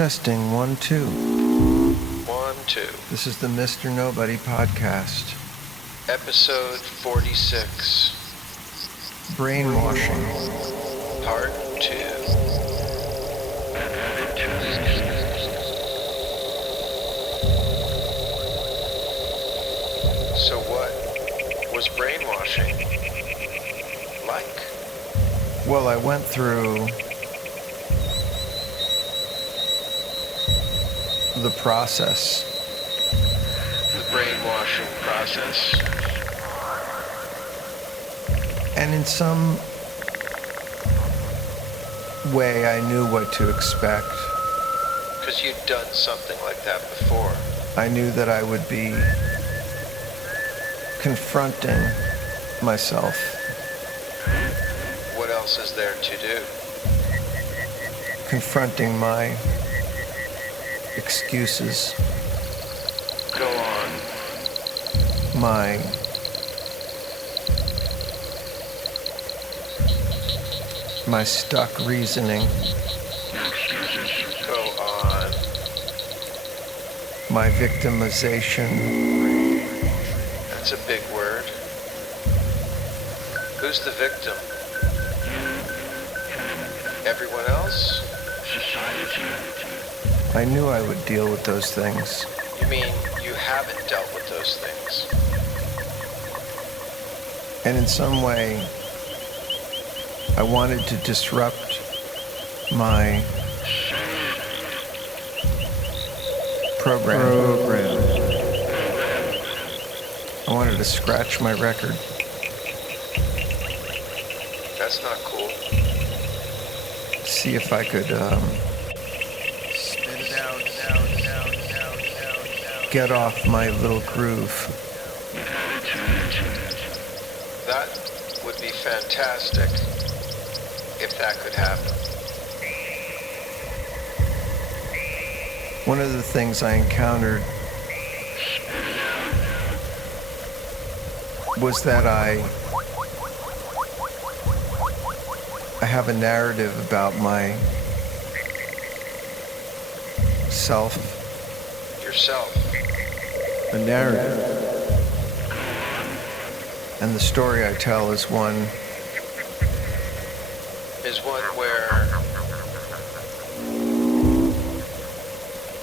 Testing 1, 2. 1, 2. This is the Mr.Nobody podcast. Episode 46. Brainwashing. Part 2. So what was brainwashing like? Well, I went through the process. The brainwashing process. And in some way, I knew what to expect. Because you'd done something like that before. I knew that I would be confronting myself. What else is there to do? Confronting my excuses. Go on. My stuck reasoning. Go on. My victimization. That's a big word. Who's the victim? Everyone else? I knew I would deal with those things. You mean you haven't dealt with those things? And in some way, I wanted to disrupt my program. I wanted to scratch my record. That's not cool. See if I could Spit it out. get off my little groove. That would be fantastic if that could happen. One of the things I encountered was that I have a narrative about my self. Yourself. A narrative. And the story I tell is one Where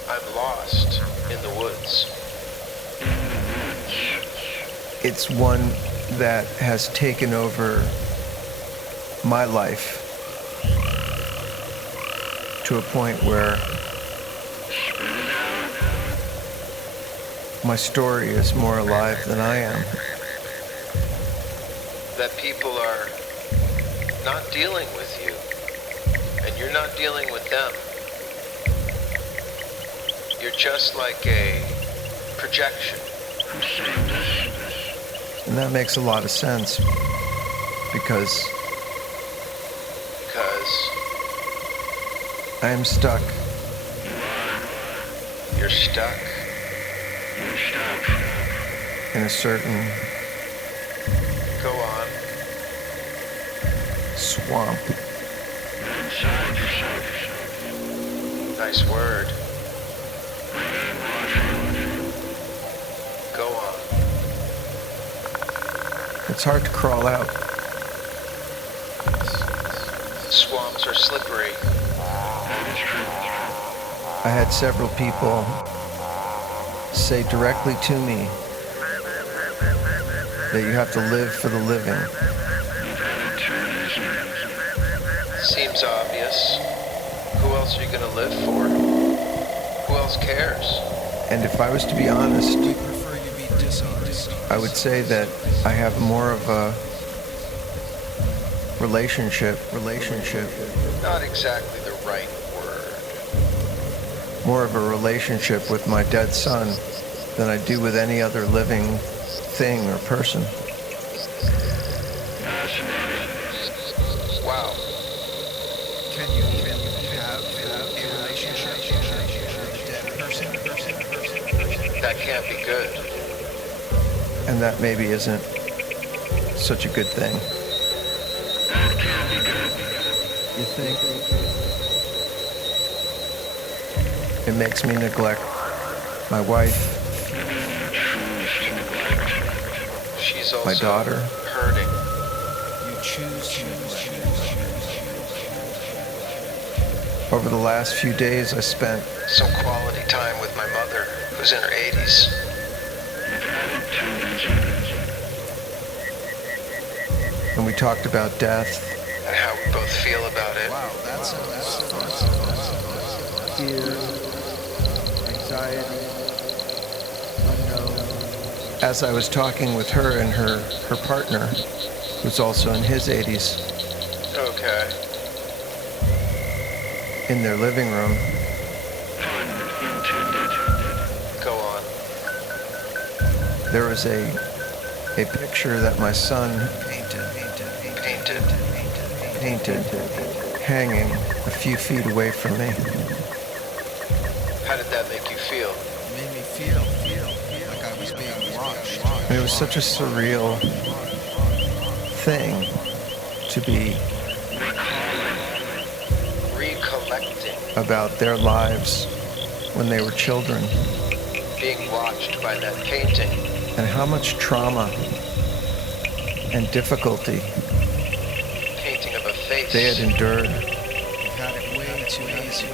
I'm lost in the woods. it's one that has taken over my life to a point where my story is more alive than I am. That people are not dealing with you, and you're not dealing with them. You're just like a projection. And that makes a lot of sense because I am stuck. You're stuck. In a certain Go on. swamp. Nice word. Go on. It's hard to crawl out. Swamps are slippery. I had several people say directly to me that you have to live for the living. Seems obvious. Who else are you going to live for? Who else cares? And if I was to be honest, I would say that I have more of a relationship, Not exactly the right word. more of a relationship with my dead son than I do with any other living thing or person. Wow. Can you even have a relationship with a dead person? That can't be good. And that maybe isn't such a good thing. You think? It makes me neglect my wife, She's also my daughter. hurting. You choose to Over the last few days, I spent Some quality time with my mother, who's in her 80s. and we talked about death, And how we both feel about it. Wow, that sounds fun. fear, anxiety, unknown. As I was talking with her and her partner, who's also in his 80s, Okay. in their living room, Go on. there was a picture that my son painted hanging a few feet away from me. How did that make you feel? It made me feel like I was being watched. And it was such a surreal thing to be Recollecting about their lives when they were children, being watched by that painting. and how much trauma and difficulty Painting of a face. they had endured. You've had it way too easy.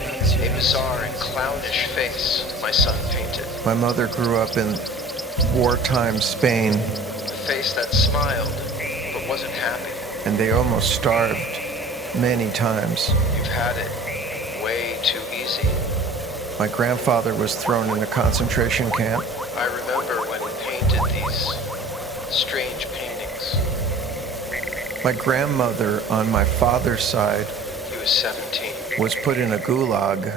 A bizarre and clownish face my son painted. My mother grew up in wartime Spain, A face that smiled, but wasn't happy. and they almost starved many times. You've had it way too easy. My grandfather was thrown in a concentration camp. I remember when he painted these strange paintings. My grandmother on my father's side He was 17. was put in a gulag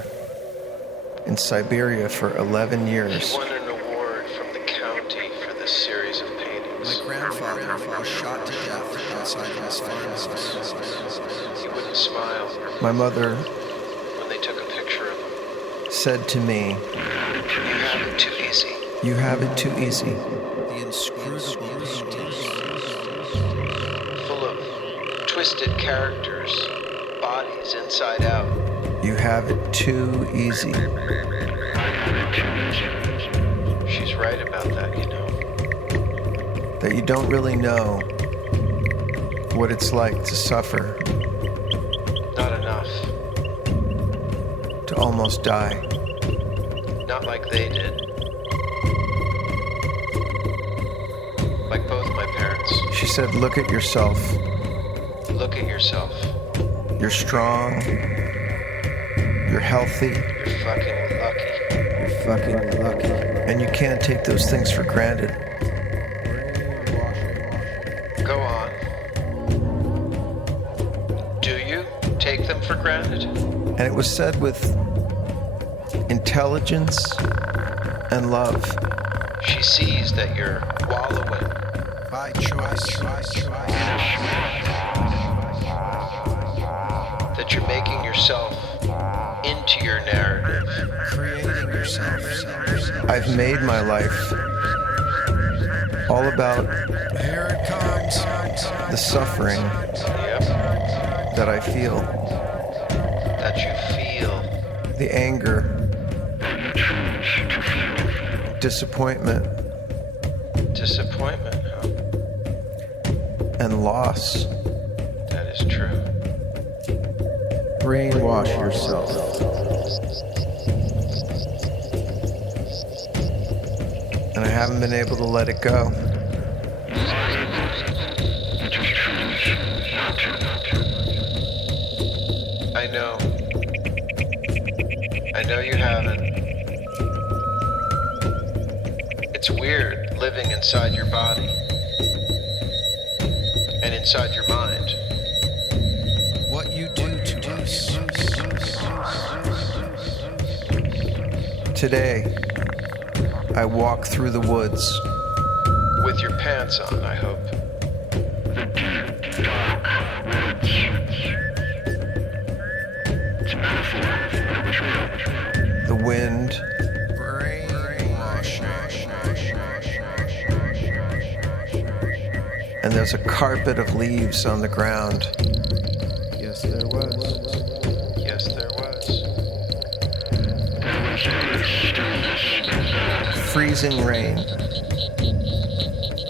in Siberia for 11 He years. won an award from the county for this series of paintings. My grandfather was shot to death outside of his farmhouse. He wouldn't smile My mother when they took a picture of him. said to me, You have it too easy. "You have it too easy." The inscrutable paintings. Full of twisted characters, bodies inside out. You have it too easy. She's right about that, you know. That you don't really know what it's like to suffer, Not enough. to almost die. Not like they did. Like both my parents. She said, "Look at yourself. Look at yourself. You're strong. You're healthy. You're fucking lucky. You're fucking lucky. And you can't take those things for granted." Go on. Do you take them for granted? And it was said with intelligence and love. She sees that you're wallowing. By choice. That you're making yourself into your narrative. Creating yourself. I've made my life all about Here it comes. the suffering Yep. that I feel, That you feel. the anger, disappointment, Disappointment, huh? and loss. That is true. Brainwash yourself. And I haven't been able to let it go. I know. I know you haven't. It's weird living inside your body. And inside your mind. What you do to us. Today, I walk through the woods. With your pants on, I hope. The wind, and there's a carpet of leaves on the ground. Yes, there was. Yes, there was. freezing rain.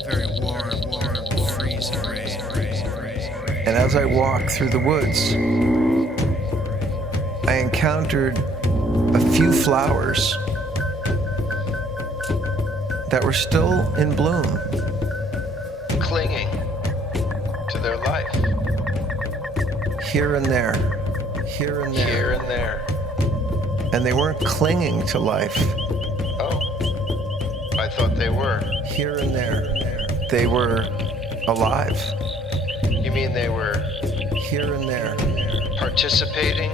Very warm, freezing rain. And as I walked through the woods, I encountered a few flowers that were still in bloom. Clinging to their life. Here and there, here and there. Here and there. And they weren't clinging to life. Oh, I thought they were. Here and there. They were alive. You mean they were Here and there. participating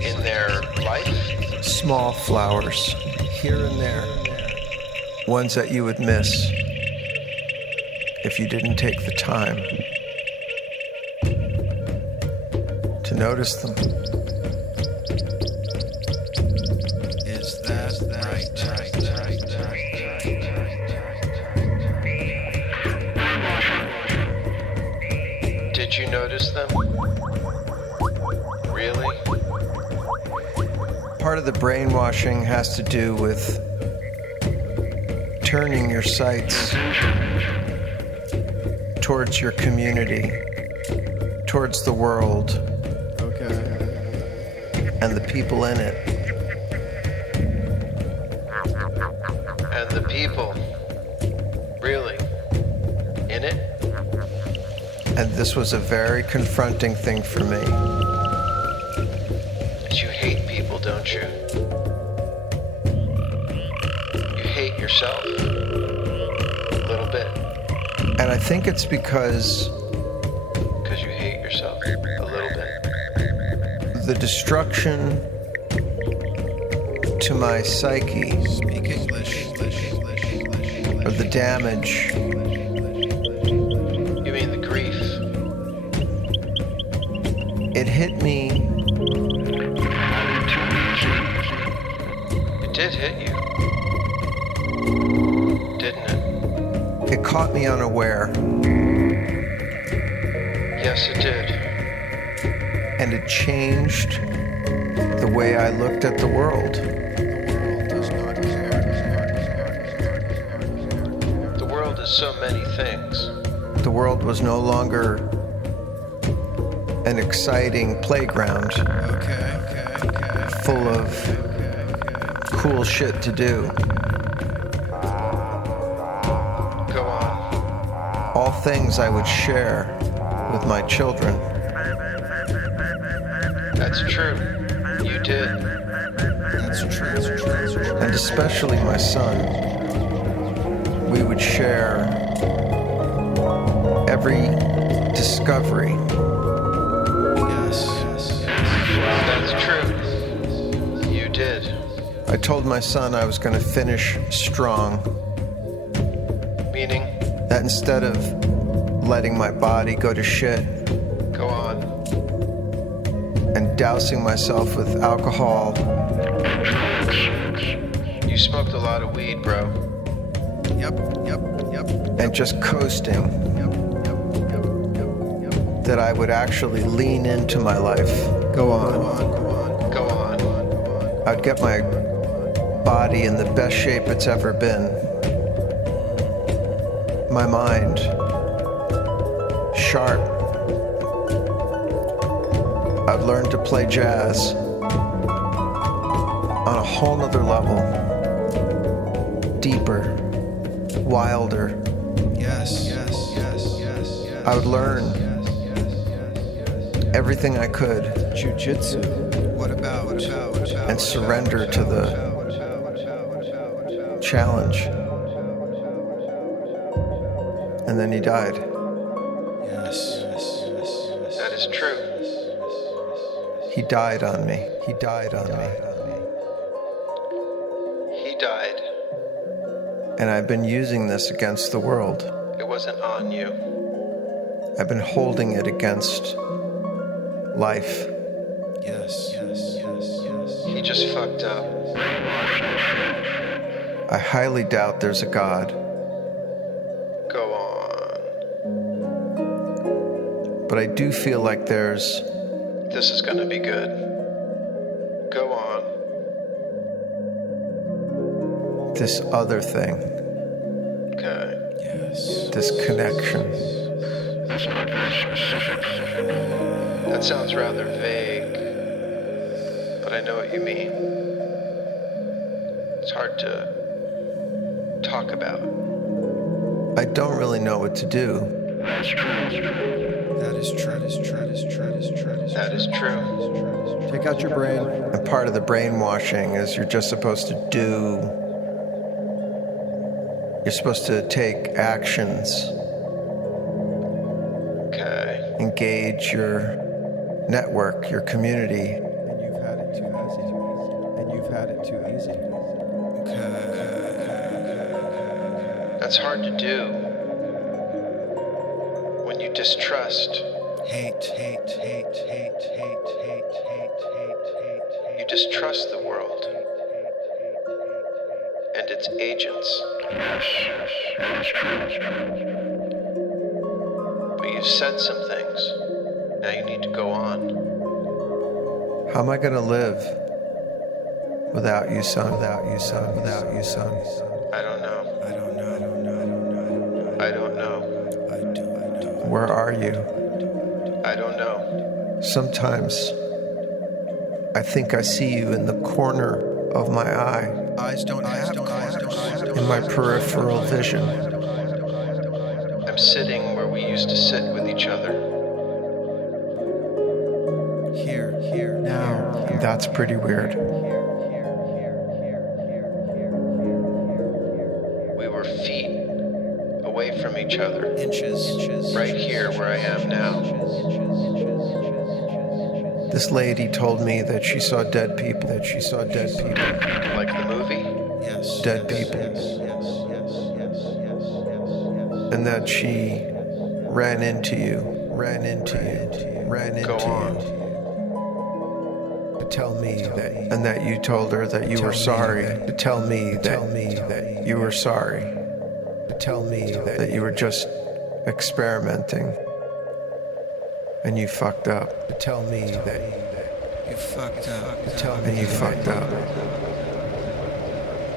in their life? Small flowers. Here and there. Ones that you would miss if you didn't take the time to notice them. Is that right? Did you notice them? Really? Part of the brainwashing has to do with turning your sights towards your community, towards the world, and the people in it. And the people, really, in it? And this was a very confronting thing for me. But you hate people, don't you? You hate yourself? A little bit. And I think it's because You hate yourself a little bit. the destruction to my psyche, Speak English. or the damage, You mean the grief? it hit me It did hit you, didn't it? it caught me unaware, Yes, it did. and it changed the way I looked at the world. The world is so many things. The world was no longer an exciting playground full of cool shit to do. Go on. All things I would share with my children. That's true. You did. That's true. And especially my son. We would share every discovery. Yes. That's true. You did. I told my son I was going to finish strong, Meaning, that instead of letting my body go to shit go on. and dousing myself with alcohol, You smoked a lot of weed, bro. Yep. and just coasting, that I would actually lean into my life. Go on. Go on. I'd get my body in the best shape it's ever been. My mind sharp. I'd learn to play jazz on a whole nother level. Deeper, wilder. Yes. I would learn everything I could Jiu-jitsu. What about? and surrender to the challenge. And then he died. Yes. That is true. He died on me. He died on me. He died. And I've been using this against the world. It wasn't on you. I've been holding it against life. Yes. He just fucked up. I highly doubt there's a God, Go on. but I do feel like there's This is gonna be good. Go on. this other thing, Okay. Yes. this connection. That sounds rather vague, but I know what you mean. It's hard to talk about. I don't really know what to do. That is true. That is true. That is true. That is true. That is true. That is true. Check out your brain. And part of the brainwashing is you're just supposed to do, you're supposed to take actions, Okay. engage your network, your community. And you've had it too easy. And you've had it too easy. That's hard to do when you distrust. Hate. You distrust the world and its agents. But you've said some things. Now you need to go on. How am I going to live without you, son? Without you, son? Without you, son? I don't know. I don't know. I don't know. Where are you? I don't know. Sometimes I think I see you in the corner of my eye, Eyes don't have corners. in my peripheral vision. I'm sitting where we used to sit with each other. Here. Now. And that's pretty weird. We were feet away from each other. Inches. Right here where I am now. This lady told me that she saw dead people, Like the movie? Yes. dead people, and that she ran into you, Go on. to tell me that, and that you told her that you were sorry, to tell me that you were sorry, to tell me that you were just experimenting and you fucked up, to tell me that You fucked up. and you fucked up,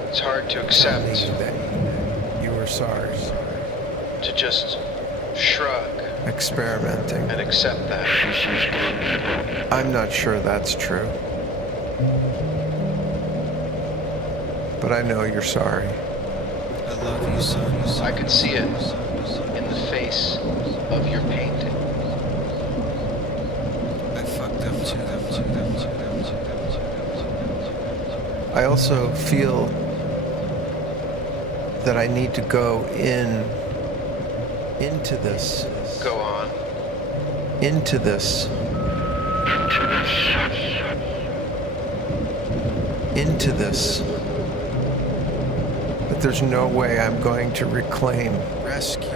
It's hard to tell me accept, that you were sorry, to just shrug experimenting. and accept that. I'm not sure that's true, but I know you're sorry. I love you, son. I could see it in the face of your painting. I fucked up too. I also feel that I need to go into this, Go on. into this, but there's no way I'm going to reclaim, Rescue.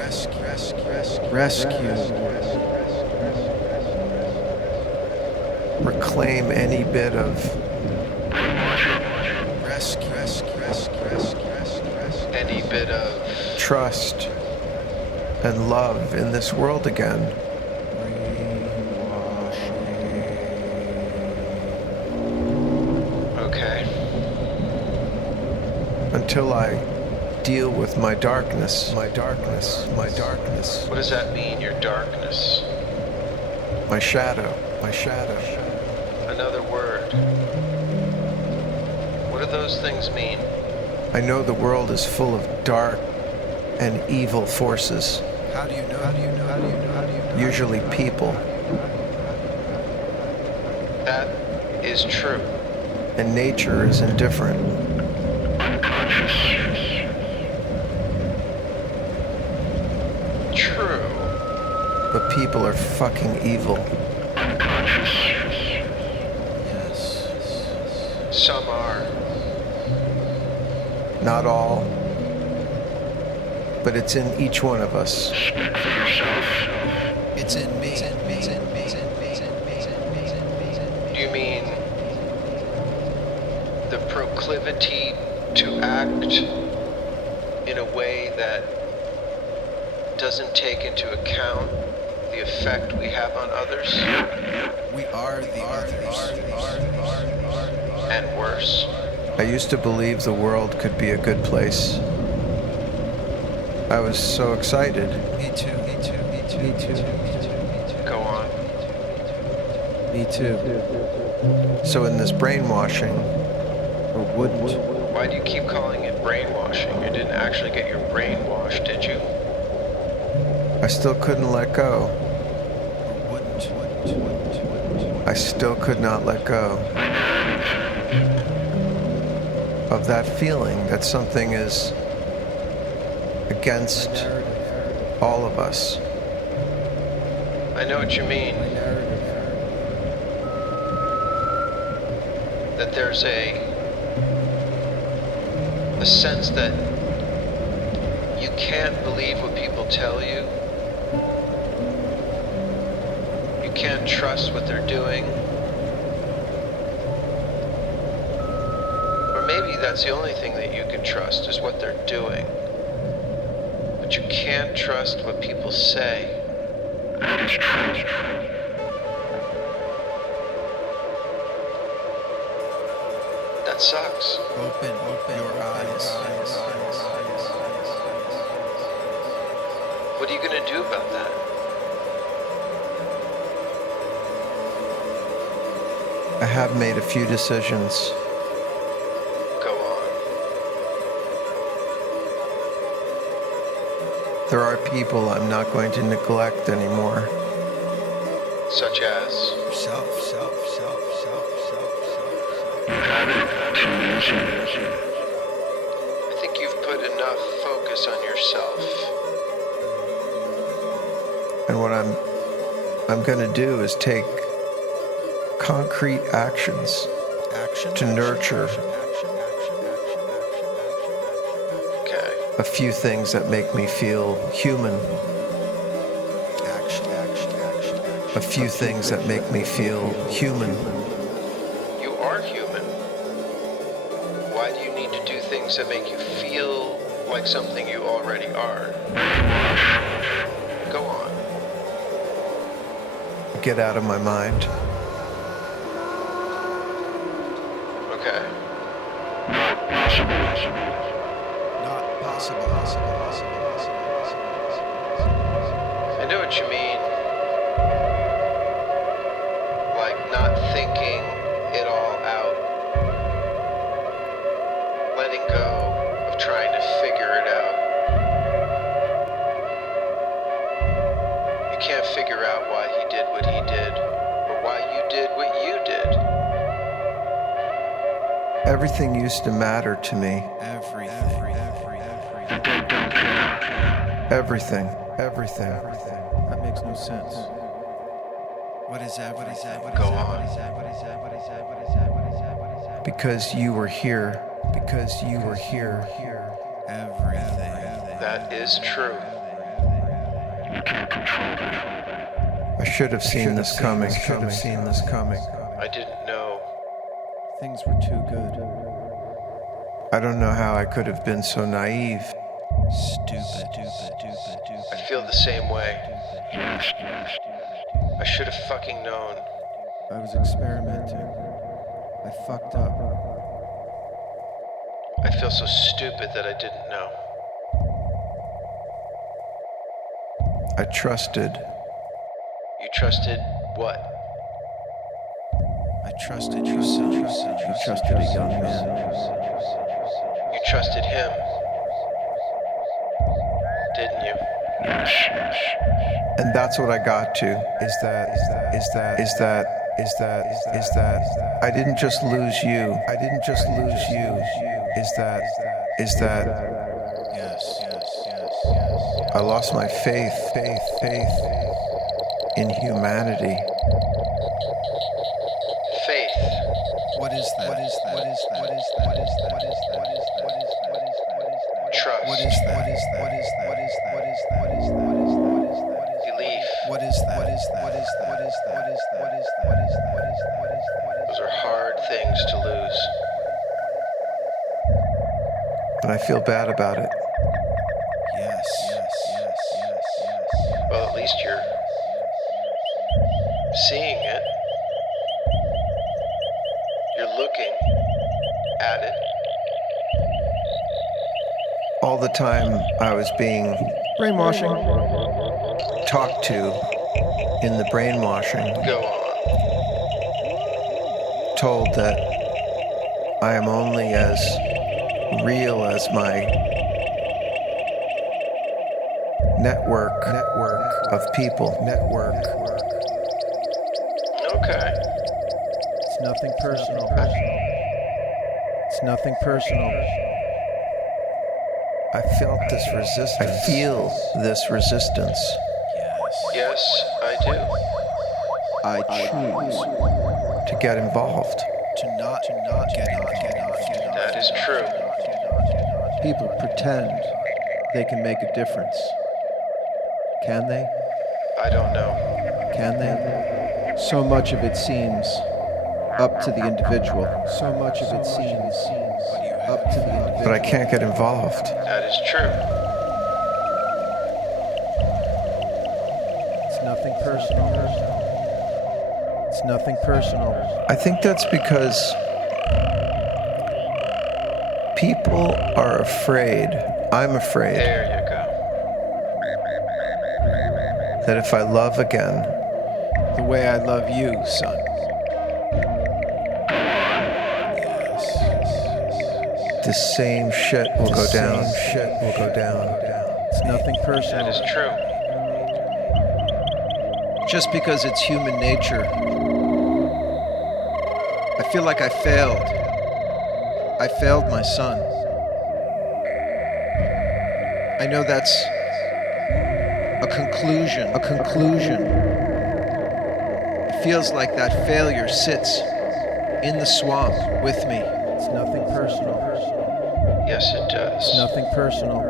reclaim any bit of Any bit of trust and love in this world again. okay. Until I deal with my darkness, What does that mean, your darkness? my shadow. Another word. What do those things mean? I know the world is full of dark and evil forces, How do you know? usually people, That is true. and nature is indifferent. True. But people are fucking evil. Yes. Some are. Not all, but it's in each one of us. It's in me. Do you mean the proclivity to act in a way that doesn't take into account the effect we have on others? We are the others. And worse? I I used to believe the world could be a good place. I was so excited. Me too. Me too. Me too. Me too. Go on. Me too. So in this brainwashing, Or wouldn't. Why do you keep calling it brainwashing? You didn't actually get your brain washed, did you? I still couldn't let go. Or wouldn't. I still could not let go of that feeling that something is against all of us. I know what you mean. That there's a sense that you can't believe what people tell you. You can't trust what they're doing. Or maybe that's the only thing that you can trust is what they're doing. But you can't trust what people say. That sucks. Open your eyes. What are you gonna do about that? I have made a few decisions. Go on. There are people I'm not going to neglect anymore. Such as? Self. I think you've put enough focus on yourself. And what I'm going to do is take concrete actions to nurture Okay. a few things that make me feel human. A few things that make me feel human. You are human. Why do you need to do things that make you feel like something you already are? Go on. Get out of my mind. Okay. Not possible. I know what you mean. Like not thinking it all out. Letting go of trying to figure it out. You can't figure out why he did what he did, or why you did what you did. Everything used to matter to me. Everything. That makes no sense. What is that? Go on. Because you were here. Everything. That is true. I should have seen this coming. I didn't know. Things were too good. I don't know how I could have been so naive. Stupid. I feel the same way. I should have fucking known. I was experimenting. I fucked up. I feel so stupid that I didn't know. I trusted. You trusted what? I trusted yourself. You trusted a young man. You trusted him. Didn't you? And that's what I got to, is that I didn't just lose you. Is that Yes. I lost my faith in humanity. Faith. What is that? Trust. What is that? Belief. What is that? Those are hard things to lose. And I feel bad about it. Yes. Well, at least you're seeing it. You're looking at it. time I was being Brainwashing. talked to in the brainwashing, Go on. told that I am only as real as my network of people. Okay. It's nothing personal. It's nothing personal. I felt this resistance. I feel this resistance. Yes, I do. I choose To get involved. to not get involved. That is true. People pretend they can make a difference. Can they? I don't know. Can they? So much of it seems up to the individual. So much of it seems up to the individual. But I can't get involved. That is true. It's nothing personal. It's nothing personal. I think that's because people are afraid. I'm afraid There you go. that if I love again, The way I love you, son. the same shit will go down. It's nothing personal. That is true. Just because it's human nature. I feel like I failed. I failed my son. I know that's a conclusion. It feels like that failure sits in the swamp with me. It's nothing personal. Yes, it does. It's nothing personal.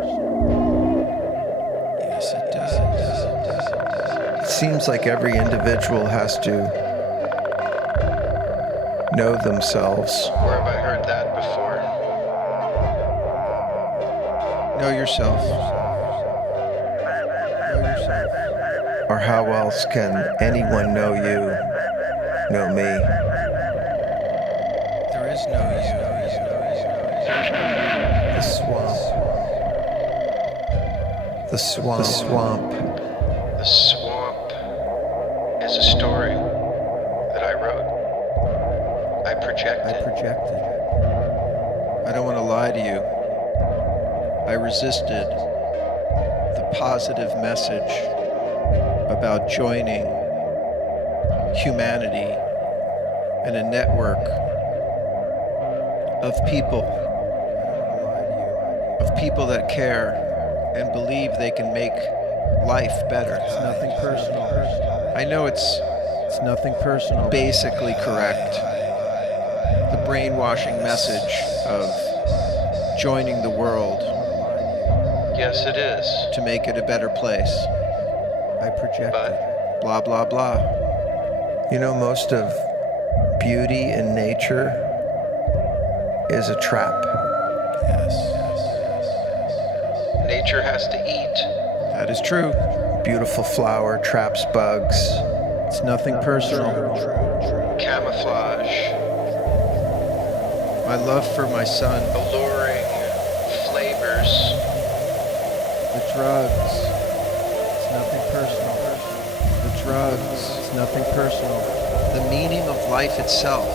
Yes, it does. It seems like every individual has to know themselves. Where have I heard that before? Know yourself. Know yourself. Or how else can anyone know you, know me? There is no you. The swamp. The swamp. The swamp. The swamp is a story that I wrote. I projected. I don't want to lie to you. I resisted the positive message about joining humanity in a network of people that care and believe they can make life better. It's nothing personal. I know it's nothing personal. Basically correct. The brainwashing message of joining the world Yes, it is. to make it a better place. I projected. But Blah, blah, blah. You know, most of beauty in nature is a trap. nature has to eat. That is true. Beautiful flower traps bugs. It's nothing personal. Camouflage. My love for my son. Alluring flavors. The drugs. It's nothing personal. The drugs. It's nothing personal. The meaning of life itself.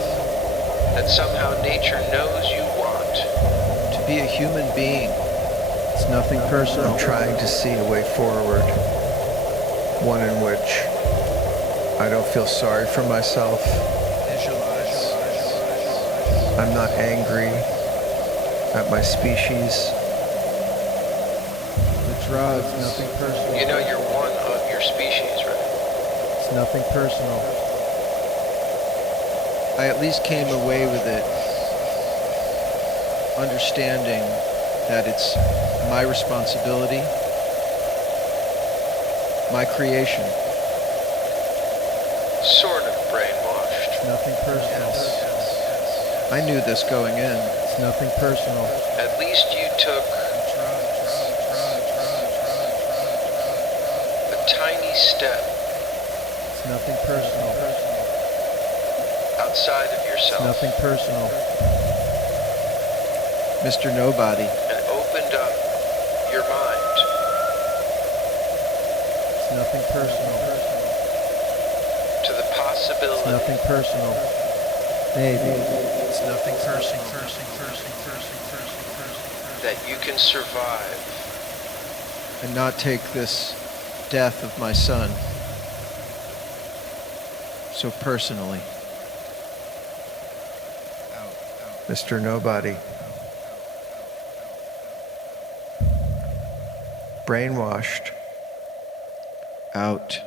That somehow nature knows you want. To be a human being. It's nothing personal. I'm trying to see a way forward. One in which I don't feel sorry for myself. Visualize. I'm not angry at my species. The drugs. Nothing personal. You know you're one of your species, right? It's nothing personal. I at least came away with it understanding that it's my responsibility, my creation. Sort of brainwashed. It's nothing personal. I knew this going in. It's nothing personal. At least you took a tiny step It's nothing personal. outside of It's yourself nothing personal. Mr. Nobody. and opened up nothing personal. To the possibility. It's nothing personal. Maybe. It's nothing personal. That you can survive. And not take this death of my son so personally. Mr. Nobody. Brainwashed. Out.